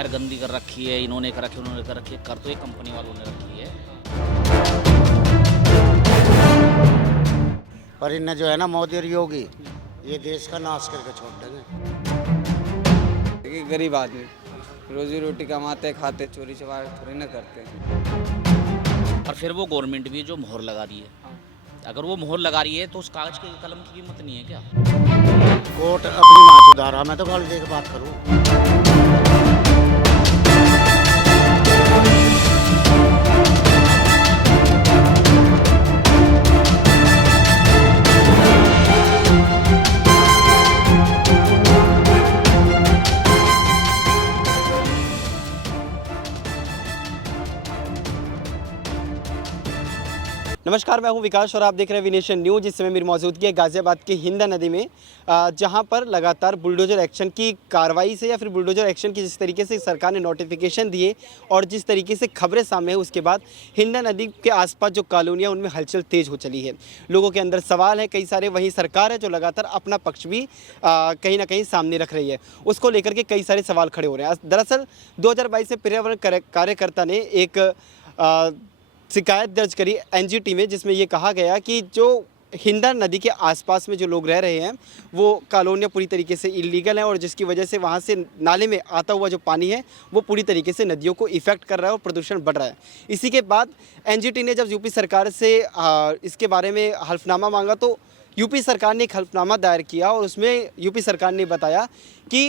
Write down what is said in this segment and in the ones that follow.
खैर गंदी कर रखी है, इन्होंने कर रखी है, उन्होंने कर रखी है, कर तो ये कंपनी वालों ने रखी है। पर इनने जो है ना मोदी और योगी, ये देश का नाश करके छोड़ देंगे। देखिए गरीब आदमी रोजी रोटी कमाते खाते, चोरी चमारी थोड़ी ना करते। और फिर वो गवर्नमेंट भी जो मोहर लगा रही है, अगर वो मोहर लगा रही है तो उस कागज के कलम की कीमत नहीं है क्या? कोर्ट अपनी माँ चुदारा, मैं तो गाली दे के बात करूँ। नमस्कार, मैं हूं विकास और आप देख रहे हैं विनेशन न्यूज़। इस समय मेरी मौजूदगी है गाज़ियाबाद के हिंदा नदी में, जहां पर लगातार बुलडोज़र एक्शन की कार्रवाई से या फिर बुलडोज़र एक्शन की जिस तरीके से सरकार ने नोटिफिकेशन दिए और जिस तरीके से खबरें सामने हुई, उसके बाद हिंदा नदी के आसपास जो कॉलोनियाँ उनमें हलचल तेज़ हो चली है। लोगों के अंदर सवाल है कई सारे, वहीं सरकार है जो लगातार अपना पक्ष भी कहीं ना कहीं सामने रख रही है। उसको लेकर के कई सारे सवाल खड़े हो रहे हैं। दरअसल 2022 में पर्यावरण कार्यकर्ता ने एक शिकायत दर्ज करी एनजीटी में, जिसमें ये कहा गया कि जो हिंदा नदी के आसपास में जो लोग रह रहे हैं वो कॉलोनियाँ पूरी तरीके से इलीगल हैं और जिसकी वजह से वहाँ से नाले में आता हुआ जो पानी है वो पूरी तरीके से नदियों को इफ़ेक्ट कर रहा है और प्रदूषण बढ़ रहा है। इसी के बाद एनजीटी ने जब यूपी सरकार से इसके बारे में हल्फनामा मांगा तो यूपी सरकार ने एक हल्फनामा दायर किया और उसमें यूपी सरकार ने बताया कि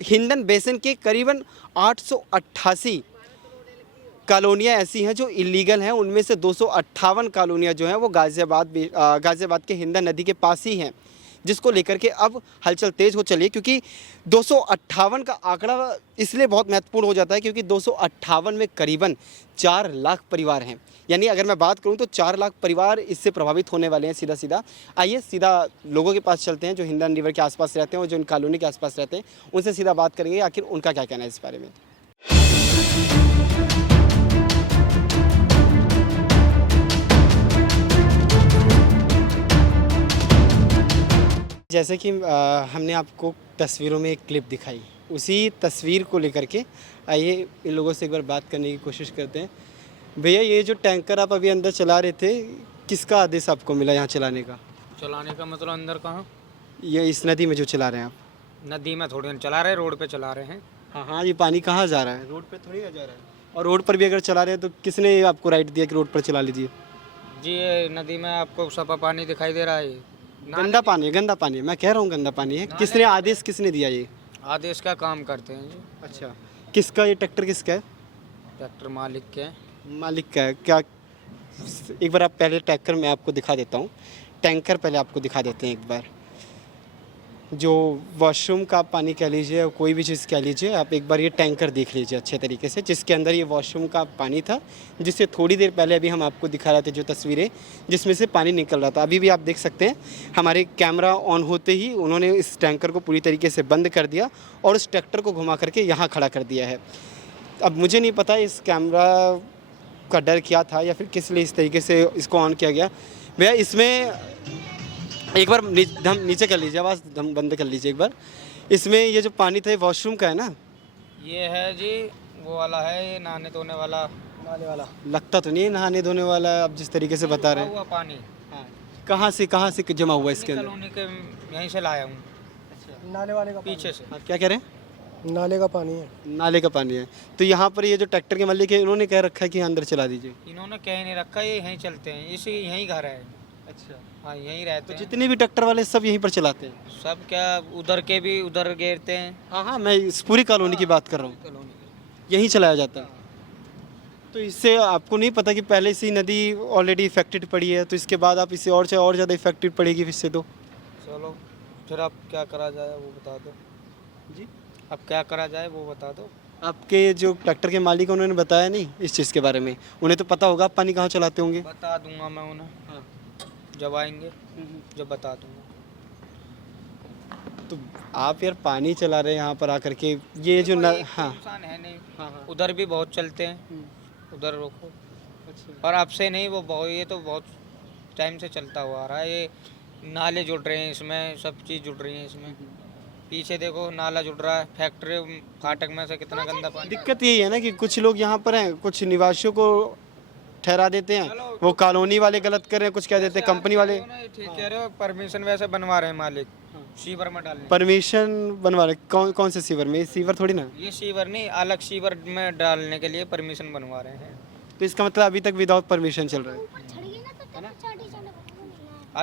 हिंडन बेसिन के करीबन 888 कॉलोनियाँ ऐसी हैं जो इलीगल हैं। उनमें से 258 कॉलोनियाँ जो हैं वो गाज़ियाबाद के हिंदा नदी के पास ही हैं, जिसको लेकर के अब हलचल तेज़ हो चली है। क्योंकि 258 का आंकड़ा इसलिए बहुत महत्वपूर्ण हो जाता है क्योंकि 258 में करीबन 4 लाख परिवार हैं। यानी अगर मैं बात करूं तो 4 लाख परिवार इससे प्रभावित होने वाले हैं सीधा। आइए सीधा लोगों के पास चलते हैं जो हिंदा रिवर के आसपास रहते हैं और जो इन कॉलोनी के आसपास रहते हैं, उनसे सीधा बात करेंगे आखिर उनका क्या कहना है इस बारे में। जैसे कि हमने आपको तस्वीरों में एक क्लिप दिखाई, उसी तस्वीर को लेकर के आइए इन लोगों से एक बार बात करने की कोशिश करते हैं। भैया, ये जो टैंकर आप अभी अंदर चला रहे थे, किसका आदेश आपको मिला यहाँ चलाने का? चलाने का मतलब अंदर कहाँ? ये इस नदी में जो चला रहे हैं आप? नदी में थोड़ी ना चला रहे, रोड पे चला रहे हैं। हाँ, ये पानी कहाँ जा रहा है? रोड पर थोड़ी ना जा रहा है। और रोड पर भी अगर चला रहे हैं तो किसने आपको राइट दिया कि रोड पर चला लीजिए? जी, ये नदी में आपको सफा पानी दिखाई दे रहा है। गंदा पानी है, मैं कह रहा हूँ गंदा पानी है। किसने आदेश किसने दिया ये? आदेश का काम करते हैं जी। अच्छा, किसका ये ट्रैक्टर किसका है? ट्रैक्टर मालिक के। मालिक का है क्या? एक बार आप पहले टैंकर मैं आपको दिखा देता हूँ, टैंकर पहले आपको दिखा देते हैं एक बार। जो वॉशरूम का आप पानी कह लीजिए, कोई भी चीज़ कह लीजिए, आप एक बार ये टैंकर देख लीजिए अच्छे तरीके से, जिसके अंदर ये वॉशरूम का पानी था, जिससे थोड़ी देर पहले अभी हम आपको दिखा रहे थे जो तस्वीरें जिसमें से पानी निकल रहा था। अभी भी आप देख सकते हैं, हमारे कैमरा ऑन होते ही उन्होंने इस टैंकर को पूरी तरीके से बंद कर दिया और उस ट्रैक्टर को घुमा करके यहाँ खड़ा कर दिया है। अब मुझे नहीं पता इस कैमरा का डर क्या था या फिर किस लिए इस तरीके से इसको ऑन किया गया। भैया, इसमें एक बार नीचे कर लीजिए, आवाज़ बंद कर लीजिए एक बार। इसमें ये जो पानी था ये वॉशरूम का है ना? ये है जी, वो वाला है, ये नहाने धोने वाला। नाले वाला लगता तो नहीं है नहाने धोने वाला, आप जिस तरीके से बता रहे हैं। हुआ पानी कहाँ से जमा हुआ इसके अंदर? कॉलोनी के यहीं से लाया हूँ, नाले वाले का पीछे से। आप क्या कह रहे हैं? नाले का पानी है। नाले का पानी है। तो यहाँ पर ये जो ट्रैक्टर के मालिक है, इन्होंने कह रखा है कि अंदर चला दीजिए। इन्होंने कहीं नहीं रखा, ये यहीं चलते हैं, इसी यहीं घर है। अच्छा, हाँ, यहीं रहते तो हैं। जितने भी ट्रैक्टर वाले सब यहीं पर चलाते हैं? सब क्या, उधर के भी उधर गिरते हैं। हाँ, मैं इस पूरी कॉलोनी की बात कर रहा हूँ, कॉलोनी यहीं चलाया जाता है। तो इससे आपको नहीं पता कि पहले से ही नदी ऑलरेडी इफेक्टेड पड़ी है, तो इसके बाद आप इसे और ज़्यादा इफेक्टेड पड़ेगी इससे? तो चलो फिर अब क्या करा जाए वो बता दो जी, अब क्या करा जाए वो बता दो। आपके जो ट्रैक्टर के मालिक हैं उन्होंने बताया नहीं इस चीज़ के बारे में? उन्हें तो पता होगा आप पानी कहाँ चलाते होंगे। बता दूंगा मैं उन्हें, हाँ। जब आएंगे जब बता दूंगा। तो आप यार पानी चला रहे हैं यहाँ पर आकर के, ये जो हाँ इंसान है नहीं। हाँ। उधर भी बहुत चलते हैं, उधर रोको। अच्छा, और अब से नहीं, वो बहुत, ये तो बहुत टाइम से चलता हुआ आ रहा है। ये नाले जुड़ रहे हैं इसमें, सब चीज़ जुड़ रही है इसमें। पीछे देखो नाला जुड़ रहा है, फैक्ट्री फाटक में से कितना गंदा पानी। दिक्कत यही है ना कि कुछ लोग यहाँ पर हैं, कुछ निवासियों को ठहरा देते हैं, वो कॉलोनी वाले गलत कर रहे हैं, कुछ कह देते हैं कंपनी वाले। ठीक कह रहे हो, परमिशन वैसे बनवा रहे हैं मालिक सीवर में डालने। परमिशन बनवा रहे कौन कौन से सीवर में? ये सीवर थोड़ी ना, ये सीवर नहीं, अलग सीवर में डालने के लिए परमिशन बनवा रहे हैं। तो इसका मतलब अभी तक विदाउट परमिशन चल रहा है।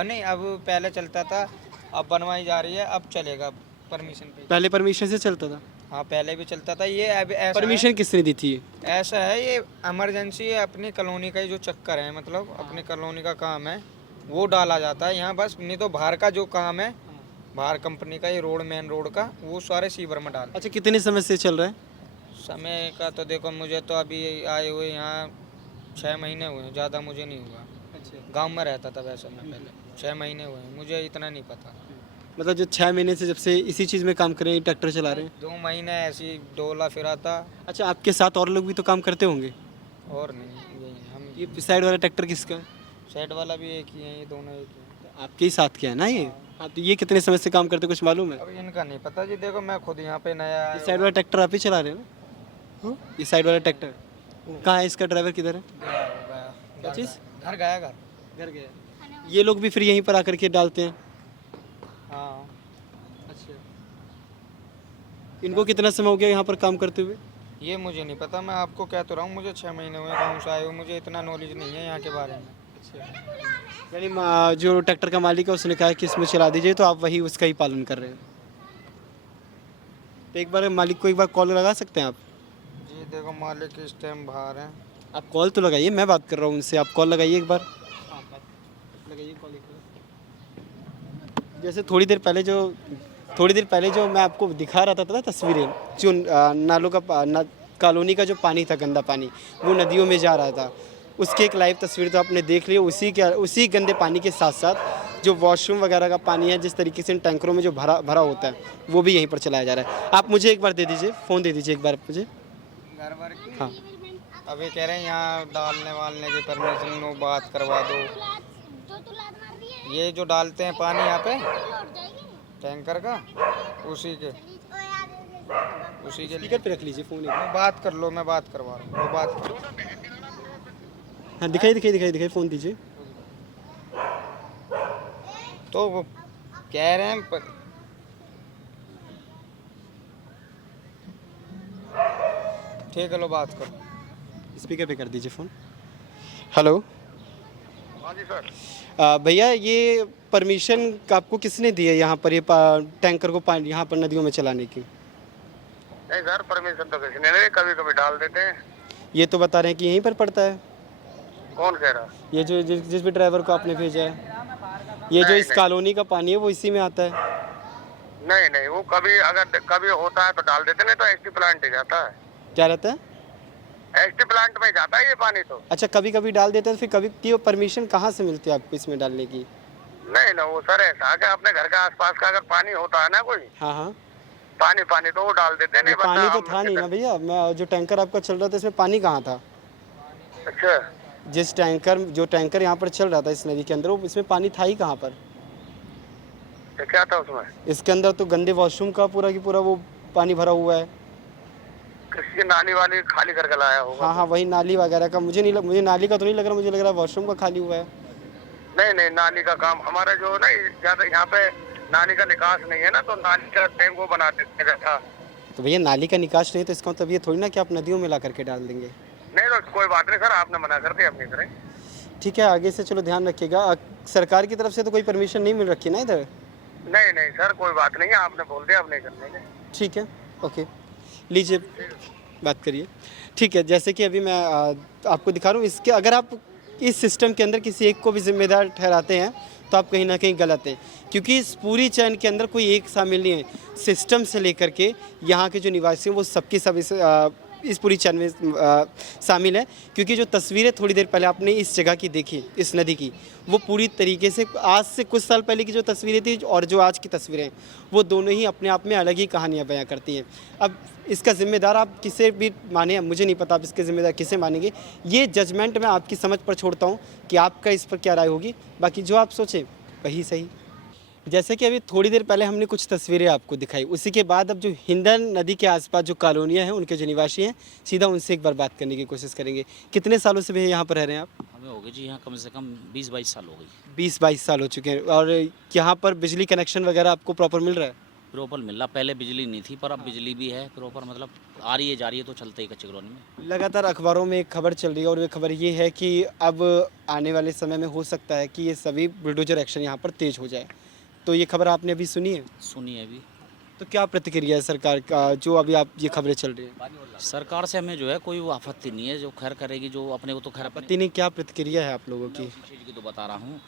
नहीं, अब पहले चलता था, अब बनवाई जा रही है, अब चलेगा परमिशन पे। पहले परमिशन से चलता था? हाँ, पहले भी चलता था। ये अब ऐसा परमिशन किसने दी थी? ऐसा है, ये इमरजेंसी है, अपनी कॉलोनी का ही जो चक्कर है, मतलब अपनी कॉलोनी का काम है वो डाला जाता है यहाँ बस। नहीं तो बाहर का जो काम है, बाहर कंपनी का, ये रोड मेन रोड का, वो सारे सीवर में डाल। अच्छा, कितने समय से चल रहा है? समय का तो देखो, मुझे तो अभी आए हुए यहाँ 6 महीने हुए हैं, ज़्यादा मुझे नहीं हुआ। अच्छा, गांव में रहता था वैसे मैं पहले, 6 महीने हुए हैं, मुझे इतना नहीं पता। मतलब जो 6 महीने से जब से इसी चीज़ में काम कर रहे हैं, ट्रैक्टर चला रहे हैं? 2 महीने ऐसी डोला फिरा था। अच्छा, आपके साथ और लोग भी तो काम करते होंगे? और नहीं, यही है हम। ये साइड वाला ट्रैक्टर किसका है? साइड वाला भी एक ही है, ये दोनों एक ही हैं। आपके ही साथ क्या है ना ये? हाँ, तो ये कितने समय से काम करते कुछ मालूम है? अब इनका नहीं पता जी, देखो मैं खुद यहाँ पे नया ये साइड वाला ट्रैक्टर आप ही चला रहे हैं ना? ये साइड वाला ट्रैक्टर कहाँ है? इसका ड्राइवर किधर है? क्या चीज़? घर गया, घर गया। ये लोग भी फिर यहीं पर आकर के डालते हैं? हाँ। अच्छा, इनको कितना समय हो गया यहाँ पर काम करते हुए? ये मुझे नहीं पता, मैं आपको कह तो रहा हूँ, मुझे 6 महीने हुए गाँव से आए हुए, मुझे इतना नॉलेज नहीं है यहाँ के बारे में। यानी जो ट्रैक्टर का मालिक है उसने कहा कि इसमें चला दीजिए, तो आप वही उसका ही पालन कर रहे हैं। तो एक बार मालिक को एक बार कॉल लगा सकते हैं आप? जी देखो, मालिक इस टाइम बाहर हैं। आप कॉल तो लगाइए, मैं बात कर रहा हूँ उनसे, आप कॉल लगाइए एक बार। लगाइए कॉल एक बार। जैसे थोड़ी देर पहले जो मैं आपको दिखा रहा था तस्वीरें, जो नालों का कॉलोनी का जो पानी था, गंदा पानी, वो नदियों में जा रहा था, उसकी एक लाइव तस्वीर तो आपने देख ली। उसी गंदे पानी के साथ साथ जो वॉशरूम वगैरह का पानी है, जिस तरीके से इन टैंकरों में जो भरा होता है, वो भी यहीं पर चलाया जा रहा है। आप मुझे एक बार दे दीजिए, फ़ोन दे दीजिए एक बार मुझे। घर भर की। हाँ, अभी कह रहे हैं यहाँ डालने वालने की परमिशन नो, बात करवा दो। ये जो डालते हैं पानी यहाँ पे टैंकर का, उसी के लिए। स्पीकर पे रख लीजिए फ़ोन एक बार। बात कर लो, मैं बात करवा रहा हूँ, वो बात करो। हाँ, दिखाई फ़ोन दीजिए। तो वो कह रहे हैं ठीक है, लो बात करो। स्पीकर पे कर दीजिए फ़ोन। हेलो। हाँ जी सर। भैया, ये परमिशन आपको किसने दी है यहाँ पर ये टैंकर को पानी यहाँ पर नदियों में चलाने की? नहीं सर, परमिशन तो किसी ने नहीं, कभी कभी डाल देते हैं। ये तो बता रहे हैं कि यहीं पर पड़ता है। कौन कह रहा? ये जो जिस भी ड्राइवर को आपने भेजा है, ये जो इस कॉलोनी का पानी है वो इसी में आता है? नहीं नहीं, वो कभी अगर कभी होता है तो डाल देते, नहीं तो एसटी प्लांट ही जाता है। क्या रहता है? एसटी प्लांट में जाता है ये पानी तो। अच्छा, कभी कभी डाल देते हैं, तो फिर कभी की परमिशन कहाँ से मिलती है आपको इसमें डालने की? नहीं ना, वो सर ऐसा कि अपने घर के आसपास का अगर पानी होता है ना कोई, हाँ, पानी तो वो डाल देते नहीं। पानी तो था नहीं ना भैया, मैं जो टैंकर आपका चल रहा था इसमें पानी कहाँ था? अच्छा, जो टैंकर यहाँ पर चल रहा था इस नदी के अंदर, वो इसमें पानी था ही कहाँ पर? तो क्या था उसमें? इसके अंदर तो गंदे वॉशरूम का पूरा की पूरा वो पानी भरा हुआ है। किसी की नाली वाली खाली करके लाया होगा। हाँ, वही नाली वगैरह का। मुझे नाली का तो नहीं लग रहा, मुझे लग रहा है वॉशरूम का खाली हुआ है। नहीं, नाली का काम हमारा जो ना, ज्यादा यहाँ पे नाली का निकास नहीं है ना, तो नाली का टैंक वो बना देते हैं। तो भैया, नाली का निकास नहीं तो इसका मतलब ये थोड़ी ना कि आप नदियों में ला करके डाल देंगे। नहीं तो कोई बात नहीं सर, आपने मना कर दिया, अपनी तरह। ठीक है, आगे से चलो ध्यान रखिएगा। सरकार की तरफ से तो कोई परमिशन नहीं मिल रखी ना इधर? नहीं सर, कोई बात नहीं है, आपने बोल दिया, अब नहीं करने के। ठीक है, ओके, लीजिए बात करिए। ठीक है, जैसे कि अभी मैं आपको दिखा रहा हूँ, इसके अगर आप इस सिस्टम के अंदर किसी एक को भी जिम्मेदार ठहराते हैं तो आप कहीं ना कहीं गलत हैं, क्योंकि इस पूरी चैन के अंदर कोई एक शामिल नहीं है। सिस्टम से लेकर के यहाँ के जो निवासी हैं वो सबकी सब इस पूरी चैन में शामिल है। क्योंकि जो तस्वीरें थोड़ी देर पहले आपने इस जगह की देखी, इस नदी की, वो पूरी तरीके से आज से कुछ साल पहले की जो तस्वीरें थी और जो आज की तस्वीरें, वो दोनों ही अपने आप में अलग ही कहानियाँ बयां करती हैं। अब इसका ज़िम्मेदार आप किसे भी माने, मुझे नहीं पता आप इसके ज़िम्मेदार किसे मानेंगे। ये जजमेंट मैं आपकी समझ पर छोड़ता हूँ कि आपका इस पर क्या राय होगी। बाकी जो आप सोचें वही सही। जैसे कि अभी थोड़ी देर पहले हमने कुछ तस्वीरें आपको दिखाई, उसी के बाद अब जो हिंडन नदी के आसपास जो कॉलोनियाँ हैं उनके जो निवासी हैं सीधा उनसे एक बार बात करने की कोशिश करेंगे। कितने सालों से भैया यहाँ पर रह रहे हैं आप? हमें हो गई जी यहाँ कम से कम 20-22 साल हो गई। 20-22 साल हो चुके हैं। और यहाँ पर बिजली कनेक्शन वगैरह आपको प्रॉपर मिल रहा है? प्रॉपर मिल रहा, पहले बिजली नहीं थी पर अब बिजली भी है प्रॉपर, मतलब आ रही है जा रही है तो चलते ही कच्ची कॉलोनी में। लगातार अखबारों में एक खबर चल रही है और वो खबर ये है कि अब आने वाले समय में हो सकता है कि ये सभी बुलडोजर एक्शन यहाँ पर तेज हो जाए, तो ये खबर आपने अभी सुनी है? सुनिए अभी तो क्या प्रतिक्रिया है सरकार का जो अभी आप ये खबरें चल रही है? सरकार से हमें जो है कोई वो आपत्ति नहीं है, जो खैर करेगी, जो अपने को तो खैर आपत्ति नहीं, क्या प्रतिक्रिया है आप लोगों की? उसी चीज़ की तो बता रहा हूँ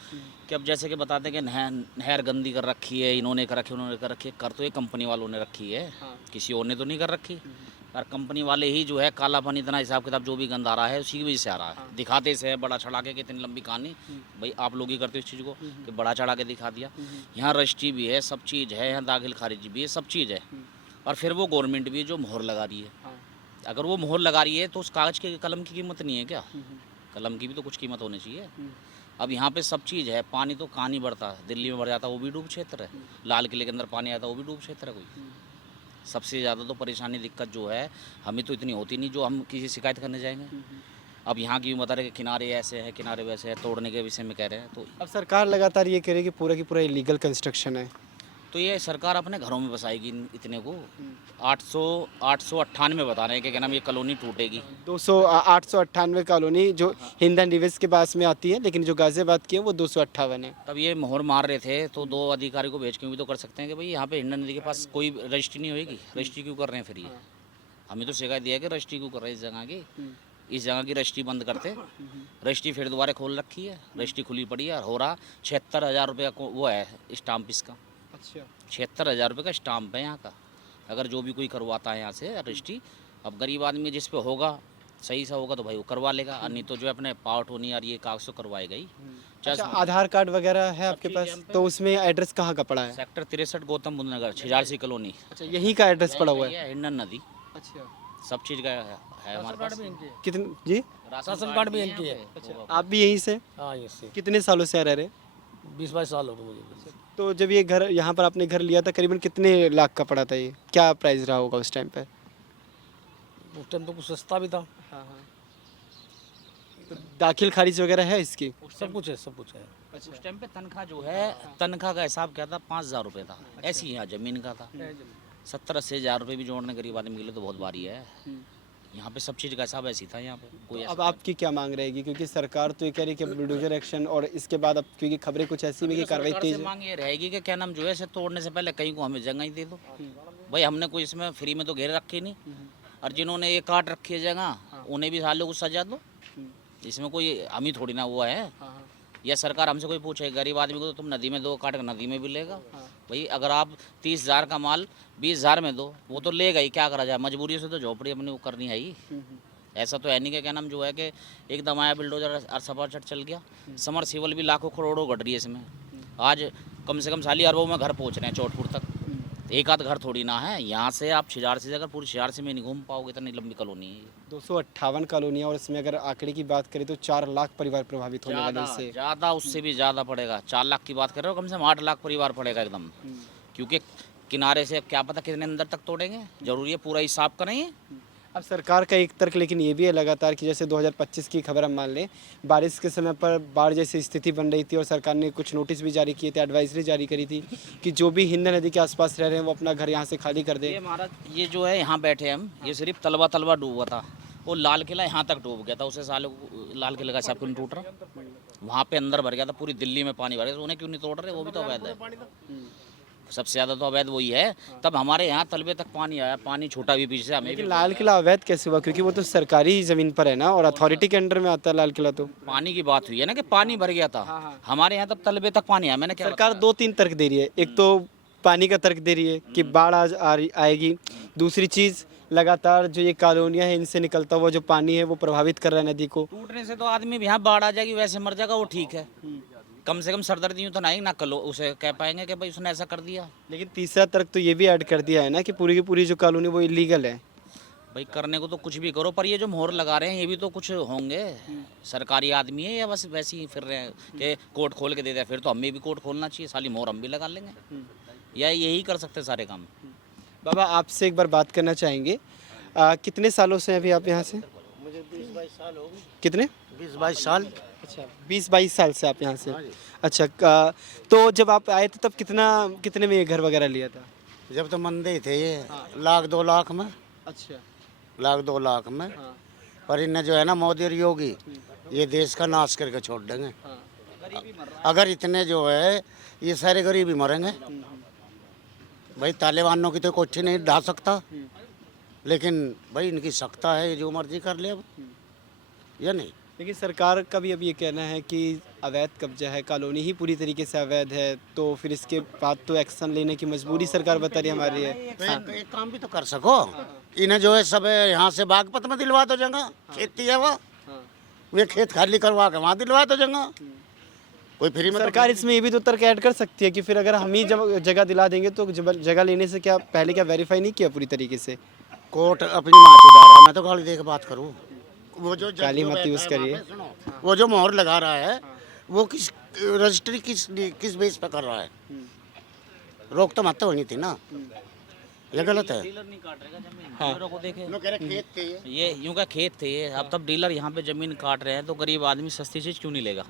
कि अब जैसे कि बताते हैं कि नहर गंदी कर रखी है, इन्होंने कर रखी, उन्होंने कर रखी है, कर तो ये कंपनी वालों ने रखी है, किसी और ने तो नहीं कर रखी। और कंपनी वाले ही जो है काला पानी इतना हिसाब किताब जो भी गंद आ रहा है उसी की वजह से आ रहा है। दिखाते से है बड़ा चढ़ा के, कितनी लंबी कहानी भाई आप लोग ही करते हो इस चीज़ को कि बड़ा चढ़ा के दिखा दिया। यहाँ रजिस्ट्री भी है, सब चीज़ है, यहाँ दाखिल खारिज भी है, सब चीज़ है। और फिर वो गवर्नमेंट भी है जो मोहर लगा रही है। अगर वो मोहर लगा रही है तो उस कागज़ के कलम की कीमत नहीं है क्या? कलम की भी तो कुछ कीमत होनी चाहिए। अब यहाँ पे सब चीज़ है, पानी तो कहाँ नहीं बढ़ता, दिल्ली में बढ़ जाता वो भी डूब क्षेत्र है, लाल किले के अंदर पानी आता वो भी डूब क्षेत्र है। कोई सबसे ज़्यादा तो परेशानी दिक्कत जो है हमें तो इतनी होती नहीं जो हम किसी शिकायत करने जाएंगे। अब यहाँ की बता रहे कि किनारे ऐसे हैं, किनारे वैसे हैं, तोड़ने के विषय में कह रहे हैं। तो अब सरकार लगातार ये कह रही है कि पूरा इलीगल कंस्ट्रक्शन है, तो ये सरकार अपने घरों में बसाएगी इतने को। 898 बता रहे हैं कि क्या नाम ये कॉलोनी टूटेगी। 898 कॉलोनी जो हिंदन डिविस के पास में आती है, लेकिन जो गाजियाबाद की है वो 258 है। तब ये मोहर मार रहे थे तो दो अधिकारी को भेज के भी तो कर सकते हैं कि भाई यहाँ पे हिंडन नदी के पास कोई रजिस्ट्री नहीं होगी, रजिस्ट्री क्यों कर रहे हैं फिर ये? हमें तो शिकायत दिया कि रजिस्ट्री क्यों कर रहे हैं इस जगह की रजिस्ट्री बंद करते। रजिस्ट्री फिर दोबारा खोल रखी है, रजिस्ट्री खुली पड़ी है, हो रहा 76,000 रुपये का वो है स्टाम्प इसका। अच्छा, 76,000 रुपये का स्टाम्प है यहाँ का, अगर जो भी कोई करवाता है यहाँ से रजिस्ट्री। अब गरीब आदमी जिस पे होगा सही सा होगा तो भाई वो करवा लेगा, और नहीं तो जो है अपने पावट होनी आ रही है कागज तो करवाएगा ही। अच्छा, आधार कार्ड वगैरह है आपके पास? तो उसमें एड्रेस कहाँ का पड़ा है? सेक्टर 63 गौतम बुद्ध नगर छिजारसी कॉलोनी। अच्छा, यहीं का एड्रेस पड़ा हुआ है? हिंडन नदी अच्छा, सब चीज़ का है हमारे पास। कितने जी? राशन कार्ड भी इनकी है। आप भी यहीं से? हाँ, ये से कितने सालों से रह रहे? 20-22 साल हो गए मुझे। तो जब ये घर यहाँ पर आपने घर लिया था करीबन कितने लाख का पड़ा था? ये क्या प्राइस रहा होगा उस टाइम पे? उस टाइम तो कुछ सस्ता भी था। तो दाखिल खारिज वगैरह है इसकी? सब कुछ है, सब कुछ है। उस टाइम पे तनख्वाह जो है, तनख्वाह का हिसाब क्या था? 5,000 रुपये था। ऐसी यहाँ ज़मीन का था। 70-80 हज़ार रुपये भी जोड़ने गरीब आदमी के लिए तो बहुत भारी है। यहाँ पे सब चीज़ का हिसाब ऐसी था यहाँ पे कोई अब आपकी क्या मांग रहेगी? क्योंकि सरकार तो ये कह रही है कि बुलडोजर एक्शन, और इसके बाद अब क्योंकि खबरें कुछ ऐसी भी कि कार्रवाई सरकार तेज से है। मांग ये रहेगी कि क्या नाम जो है इसे तोड़ने से पहले कहीं को हमें जगह ही दे दो। भाई हमने कोई इसमें फ्री में तो घेर रखी नहीं, और जिन्होंने ये काट रखी है जगह उन्हें भी सालों को सजा दो। इसमें कोई हम ही थोड़ी ना हुआ है, या सरकार हमसे कोई पूछे गरीब आदमी को तो तुम नदी में दो, काट कर नदी में भी लेगा। भाई अगर आप 30,000 का माल 20,000 में दो वो तो लेगा ही, क्या करा जाए, मजबूरी से तो झोपड़ी अपनी वो करनी है ही। ऐसा तो है नहीं कि क्या नाम जो है कि एकदम आया बिल्डोजर और सपाचट चल गया। समरसीबल भी लाखों करोड़ों घट रही है इसमें। आज कम से कम साली अरबों में घर पहुँच रहे हैं चौटपुर तक, एक आध घर थोड़ी ना है। यहाँ से आप छिजारसी से अगर पूरी छिजारसी में नहीं घूम पाओगे, इतनी लंबी कॉलोनी है। 258 कॉलोनियाँ, और इसमें अगर आंकड़े की बात करें तो 4 लाख परिवार प्रभावित होने वाले इससे। ज़्यादा उससे भी ज़्यादा पड़ेगा। 4 लाख की बात कर रहे हो, कम से कम 8 लाख परिवार पड़ेगा एकदम। क्योंकि किनारे से क्या पता कितने अंदर तक तोड़ेंगे, जरूरी है पूरा ही साफ करेंगे। अब सरकार का एक तर्क लेकिन ये भी है लगातार कि जैसे 2025 की खबर हम मान लें, बारिश के समय पर बाढ़ जैसी स्थिति बन रही थी और सरकार ने कुछ नोटिस भी जारी किए थे, एडवाइजरी जारी करी थी कि जो भी हिंद नदी के आसपास रह रहे हैं वो अपना घर यहाँ से खाली कर दें। ये हमारा ये जो है यहाँ बैठे हम, ये सिर्फ तलवा डूबा था, वो लाल किला यहाँ तक डूब गया था। उसे सालों लाल किले का सब क्यों नहीं टूट रहा? वहाँ पे अंदर भर गया था, पूरी दिल्ली में पानी भर गया, तो उन्हें क्यों नहीं तोड़ रहे? वो भी तो अवैध है, सबसे ज़्यादा तो अवैध वही है। तब हमारे यहाँ तलवे तक पानी आया, पानी छोटा भी पीछे से हमें भी। लेकिन लाल किला अवैध कैसे हुआ? क्योंकि वो तो सरकारी ज़मीन पर है ना, और अथॉरिटी के अंडर में आता है लाल किला। तो पानी की बात हुई है ना कि पानी भर गया था हमारे यहाँ, तब तलवे तक पानी आया। मैंने क्या सरकार 2-3 तर्क दे रही है। एक तो पानी का तर्क दे रही है कि बाढ़ आज आएगी, दूसरी चीज़ लगातार जो ये कॉलोनियाँ हैं इनसे निकलता हुआ जो पानी है वो प्रभावित कर रहा है नदी को। टूटने से तो आदमी यहाँ बाढ़ आ जाएगी वैसे मर जाएगा, वो ठीक है। कम से कम सरदर्दी यूँ तो नहीं ना कलो उसे कह पाएंगे कि भाई उसने ऐसा कर दिया। लेकिन तीसरा तर्क तो ये भी ऐड कर दिया है ना कि पूरी की पूरी जो कॉलोनी वो इलीगल है। भाई करने को तो कुछ भी करो, पर ये जो मोहर लगा रहे हैं ये भी तो कुछ होंगे। सरकारी आदमी है या बस वैसे ही फिर रहे हैं कि कोर्ट खोल के दे दिया, फिर तो हमें भी कोर्ट खोलना चाहिए, साली मोहर हम भी लगा लेंगे, या यही कर सकते सारे काम। बाबा आपसे एक बार बात करना चाहेंगे, कितने सालों से हैं अभी आप यहाँ से? मुझे 20-22 साल हो गए। कितने? 20-22 साल। अच्छा 20-22 साल से आप यहाँ से। अच्छा तो जब आप आए थे तब कितने में ये घर वगैरह लिया था? जब तो मंदे ही थे ये, लाख 2 लाख में, अच्छा लाख 2 लाख में। पर इन्हें जो है ना मोदी और योगी, ये देश का नाश करके छोड़ देंगे। अगर इतने जो है ये सारे गरीब ही मरेंगे। भाई तालिबानों की तो कोठी नहीं ढा सकता, लेकिन भाई इनकी सख्ता है, जो मर्जी कर ले अब, या नहीं। लेकिन सरकार का भी अब ये कहना है कि अवैध कब्जा है, कॉलोनी ही पूरी तरीके से अवैध है, तो फिर इसके बाद तो एक्शन लेने की मजबूरी सरकार बता रही हमारी है। तो एक काम भी तो कर सको, इन्हें जो है सब यहाँ से बागपत में दिलवा दो जगह, खेती है वो खेत खाली करवा के वहाँ दिलवा दो जगह, कोई फ्री में। सरकार इसमें ये भी तो तर्क ऐड कर सकती है कि फिर अगर हम ही जगह दिला देंगे तो जगह लेने से क्या पहले क्या वेरीफाई नहीं किया पूरी तरीके से? कोर्ट अपनी माँ चुदारा, मैं तो गाली दे के बात करूँ। वो जो काली मत यूज करिए। वो जो मोहर लगा रहा है वो किस रजिस्ट्री किस बेस पे कर रहा है? रोक तो मत होनी थी ना, ये गलत है। डीलर नहीं काट रहेगा जमीन, डीलरों को देखे लोग कह रहे खेत थे ये यूं का खेत थे ये, अब तब डीलर यहाँ पे ज़मीन काट रहे हैं तो गरीब आदमी सस्ती चीज़ क्यों नहीं लेगा?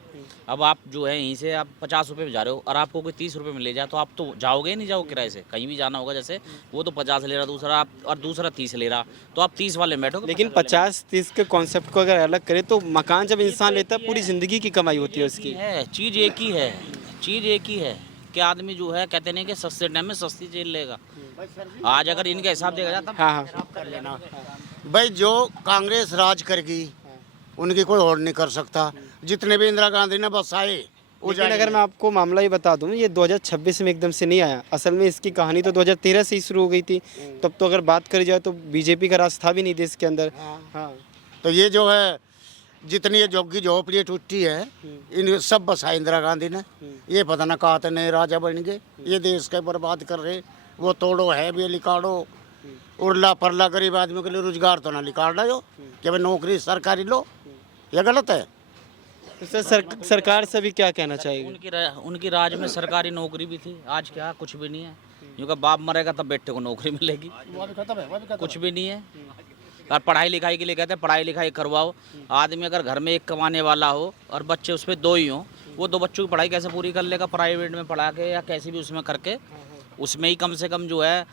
अब आप जो है यहीं से आप 50 रुपये में जा रहे हो और आपको कोई 30 रुपये में ले जाए तो आप तो जाओगे नहीं, जाओ किराए से, कहीं भी जाना होगा, जैसे वो तो 50 ले रहा दूसरा आप और दूसरा 30 ले रहा, तो आप 30 वाले में बैठोगे। लेकिन 50-30 के कॉन्सेप्ट को अगर अलग करें तो मकान जब इंसान लेता है पूरी ज़िंदगी की कमाई होती है उसकी। है चीज़ एक ही है, चीज़ एक ही है कि आदमी जो है कहते नहीं कि सस्ते टाइम में सस्ती चीज लेगा। आज अगर इनके हिसाब देखा जाए तब हाँ कर लेना। भाई जो कांग्रेस राज करेगी उनकी कोई और नहीं कर सकता, जितने भी इंदिरा गांधी ने बसाए। लेकिन अगर मैं आपको मामला ही बता दूं, ये 2026 में एकदम से नहीं आया, असल में इसकी कहानी तो 2013 से ही शुरू हो गई थी। तब तो अगर बात करी जाए तो बीजेपी का राज था भी नहीं देश के अंदर। हाँ तो ये जो है जितनी ये झोंकी झोपड़ी टूटी है इन सब बसाए इंदिरा गांधी ने। ये पता ना कहा था नए राजा बन गए, ये देश के बर्बाद कर रहे। वो तोड़ो है भी लिकाड़ो, उड़ला परला गरीब आदमी के लिए रोजगार तो ना निकाल रहे हो कि भाई नौकरी सरकारी लो, ये गलत है। तो सर सरकार से भी क्या कहना चाहिए? उनकी राज में सरकारी नौकरी भी थी, आज क्या कुछ भी नहीं है। क्योंकि बाप मरेगा तब बेटे को नौकरी मिलेगी, कुछ भी नहीं है। और पढ़ाई लिखाई के लिए कहते हैं पढ़ाई लिखाई करवाओ। आदमी अगर घर में एक कमाने वाला हो और बच्चे उस पर 2 ही हों, वो 2 बच्चों की पढ़ाई कैसे पूरी कर लेगा? प्राइवेट में पढ़ा के या कैसे भी उसमें करके, उसमें ही कम से कम जो है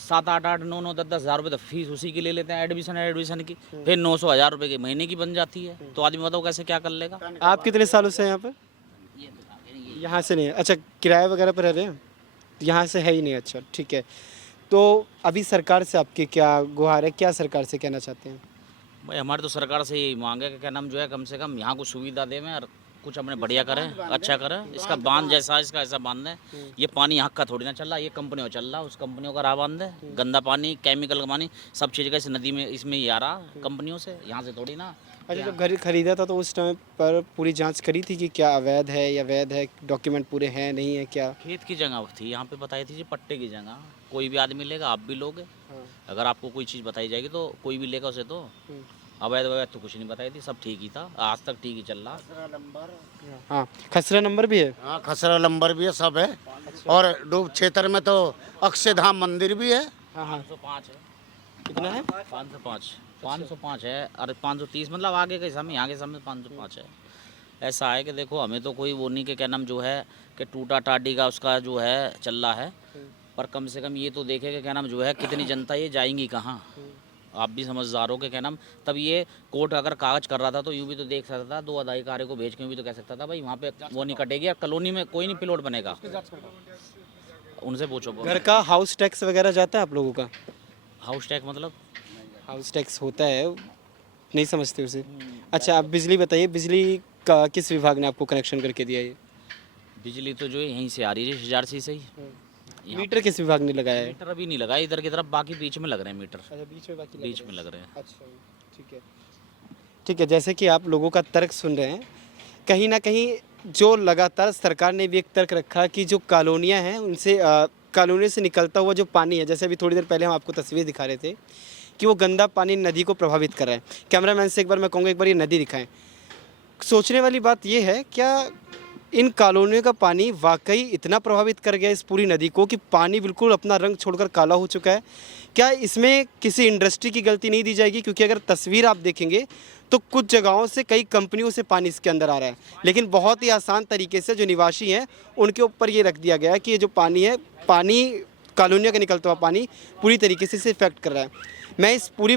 7-8 9 10 हज़ार रुपये तो फीस उसी की ले लेते हैं एडमिशन की, फिर 900 हज़ार रुपये की महीने की बन जाती है। तो आदमी बताओ कैसे क्या कर लेगा? आप कितने सालों से यहाँ पर? यहाँ से नहीं है। अच्छा किराए वगैरह पर रह रहे हैं, यहाँ से है ही नहीं। अच्छा ठीक है। तो अभी सरकार से आपकी क्या गुहार है, क्या सरकार से कहना चाहते हैं? भाई हमारे तो सरकार से यही मांग है कि क्या नाम जो है कम से कम यहाँ कुछ सुविधा दें और कुछ अपने बढ़िया करें, अच्छा करें। इसका बांध जैसा इसका ऐसा बांध है, ये पानी यहाँ का थोड़ी ना चल रहा, ये कंपनियों चल रहा, उस कंपनियों का राह बांध है। गंदा पानी, केमिकल का पानी, सब चीज़ का इस नदी में इसमें ही आ रहा कंपनियों से, यहाँ से थोड़ी ना। अच्छा जब घर खरीदा था तो उस टाइम पर पूरी जांच करी थी कि क्या अवैध है या वैध है, डॉक्यूमेंट पूरे हैं नहीं है क्या? खेत की जगह थी, यहाँ पे बताई थी जी पट्टे की जगह, कोई भी आदमी लेगा, आप भी लोगे। अगर आपको कोई चीज़ बताई जाएगी तो कोई भी लेगा उसे। तो अवैध वैध तो कुछ नहीं बताई थी, सब ठीक ही था, आज तक ठीक ही चल रहा। हाँ खसरा नंबर भी है। हाँ खसरा नंबर भी है, सब है। और डूब क्षेत्र में तो अक्षयधाम मंदिर भी है। हाँ 505 है। कितना है? 505 है और 530 मतलब आगे के हिसाब में, यहाँ के हिसाब में 505 है। ऐसा है कि देखो हमें तो कोई वो नहीं कि क्या नाम जो है कि टूटा टाटी का उसका जो है चल रहा है, पर कम से कम ये तो देखे कि क्या नाम जो है कितनी जनता ये जाएंगी कहाँ। आप भी समझदार हो कि क्या नाम, तब ये कोर्ट अगर कागज कर रहा था तो यूँ भी तो देख सकता था, 2 अधिकारी को भेज के भी तो कह सकता था भाई वहाँ पे वो नहीं कटेगी, कॉलोनी में कोई नहीं प्लॉट बनेगा। उनसे पूछो। घर का हाउस टैक्स वगैरह जाता है आप लोगों का? हाउस टैक्स मतलब हाउस टैक्स होता है, नहीं समझते उसे? अच्छा आप बिजली बताइए, बिजली का किस विभाग ने आपको कनेक्शन करके दिया ये? बिजली तो जो है यहीं से आ रही है HRC से ही। मीटर किस विभाग ने लगाया है? मीटर अभी नहीं लगा इधर की तरफ, बाकी बीच में लग रहे हैं मीटर। अच्छा बीच में, बाकी बीच में लग रहे हैं। अच्छा ठीक है ठीक है। जैसे कि आप लोगों का तर्क सुन रहे हैं, कहीं ना कहीं जो लगातार सरकार ने भी एक तर्क रखा कि जो कॉलोनियाँ हैं उनसे कॉलोनी से निकलता हुआ जो पानी है, जैसे अभी थोड़ी देर पहले हम आपको तस्वीर दिखा रहे थे, कि वो गंदा पानी नदी को प्रभावित कर रहा है। कैमरामैन से एक बार मैं कहूँगा एक बार ये नदी दिखाएं। सोचने वाली बात ये है, क्या इन कॉलोनियों का पानी वाकई इतना प्रभावित कर गया इस पूरी नदी को कि पानी बिल्कुल अपना रंग छोड़कर काला हो चुका है? क्या इसमें किसी इंडस्ट्री की गलती नहीं दी जाएगी? क्योंकि अगर तस्वीर आप देखेंगे तो कुछ जगहों से कई कंपनियों से पानी इसके अंदर आ रहा है, लेकिन बहुत ही आसान तरीके से जो निवासी हैं उनके ऊपर ये रख दिया गया है कि ये जो पानी है, पानी कॉलोनियों का निकलता हुआ पानी पूरी तरीके से इसे इफेक्ट कर रहा है। मैं इस पूरी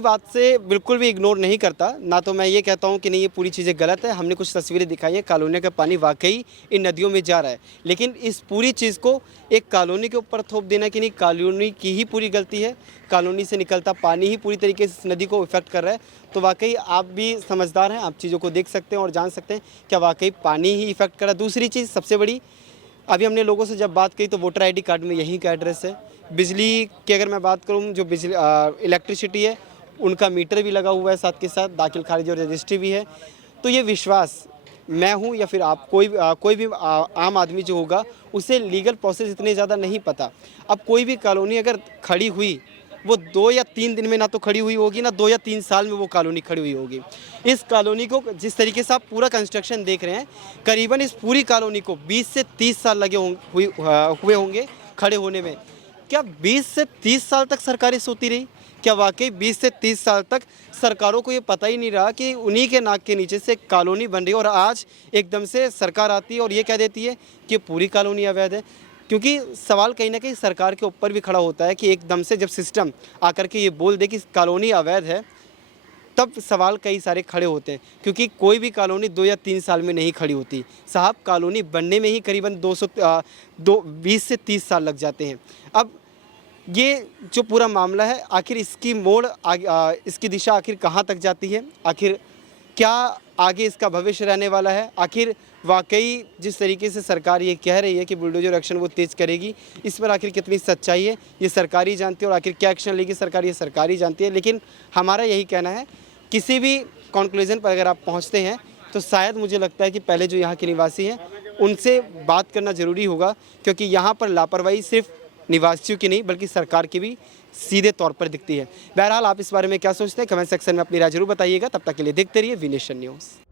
बात से बिल्कुल भी इग्नोर नहीं करता, ना तो मैं ये कहता हूँ कि नहीं ये पूरी चीज़ें गलत है। हमने कुछ तस्वीरें दिखाई हैं, कॉलोनियों का पानी वाकई इन नदियों में जा रहा है, लेकिन इस पूरी चीज़ को एक कॉलोनी के ऊपर थोप देना कि नहीं कॉलोनी की ही पूरी गलती है, कॉलोनी से निकलता पानी ही पूरी तरीके से इस नदी को इफेक्ट कर रहा है, तो वाकई आप भी समझदार हैं, आप चीज़ों को देख सकते हैं और जान सकते हैं क्या वाकई पानी ही इफेक्ट कर रहा है। दूसरी चीज़ सबसे बड़ी, अभी हमने लोगों से जब बात की तो वोटर ID कार्ड में यहीं का एड्रेस है। बिजली की अगर मैं बात करूँ, जो बिजली इलेक्ट्रिसिटी है उनका मीटर भी लगा हुआ है, साथ के साथ दाखिल खारिज और रजिस्ट्री भी है। तो ये विश्वास मैं हूँ या फिर आप कोई भी आम आदमी जो होगा उसे लीगल प्रोसेस इतने ज़्यादा नहीं पता। अब कोई भी कॉलोनी अगर खड़ी हुई वो 2 या 3 दिन में ना तो खड़ी हुई होगी, ना 2 या 3 साल में वो कॉलोनी खड़ी हुई होगी। इस कॉलोनी को जिस तरीके से आप पूरा कंस्ट्रक्शन देख रहे हैं, करीबन इस पूरी कॉलोनी को 20 से 30 साल लगे हुए होंगे खड़े होने में। क्या 20 से 30 साल तक सरकारें सोती रही? क्या वाकई 20 से 30 साल तक सरकारों को ये पता ही नहीं रहा कि उन्हीं के नाक के नीचे से कॉलोनी बन रही है और आज एकदम से सरकार आती है और ये कह देती है कि पूरी कॉलोनी अवैध है? क्योंकि सवाल कहीं ना कहीं सरकार के ऊपर भी खड़ा होता है कि एकदम से जब सिस्टम आकर के ये बोल दे कि कॉलोनी अवैध है, तब सवाल कई सारे खड़े होते हैं, क्योंकि कोई भी कॉलोनी 2 या 3 साल में नहीं खड़ी होती साहब। कॉलोनी बनने में ही करीबन 20 से 30 साल लग जाते हैं। अब ये जो पूरा मामला है, आखिर इसकी इसकी दिशा आखिर कहाँ तक जाती है? आखिर क्या आगे इसका भविष्य रहने वाला है? आखिर वाकई जिस तरीके से सरकार ये कह रही है कि बुलडोजर एक्शन वो तेज़ करेगी, इस पर आखिर कितनी सच्चाई है ये सरकार ही जानती है, और आखिर क्या एक्शन लेगी सरकार ये सरकार ही जानती है। लेकिन हमारा यही कहना है, किसी भी कंक्लूजन पर अगर आप पहुँचते हैं तो शायद मुझे लगता है कि पहले जो यहाँ के निवासी हैं उनसे बात करना ज़रूरी होगा, क्योंकि यहाँ पर लापरवाही सिर्फ निवासियों की नहीं बल्कि सरकार की भी सीधे तौर पर दिखती है। बहरहाल आप इस बारे में क्या सोचते हैं, कमेंट सेक्शन में अपनी राय जरूर बताइएगा। तब तक के लिए देखते रहिए वी नेशन न्यूज़।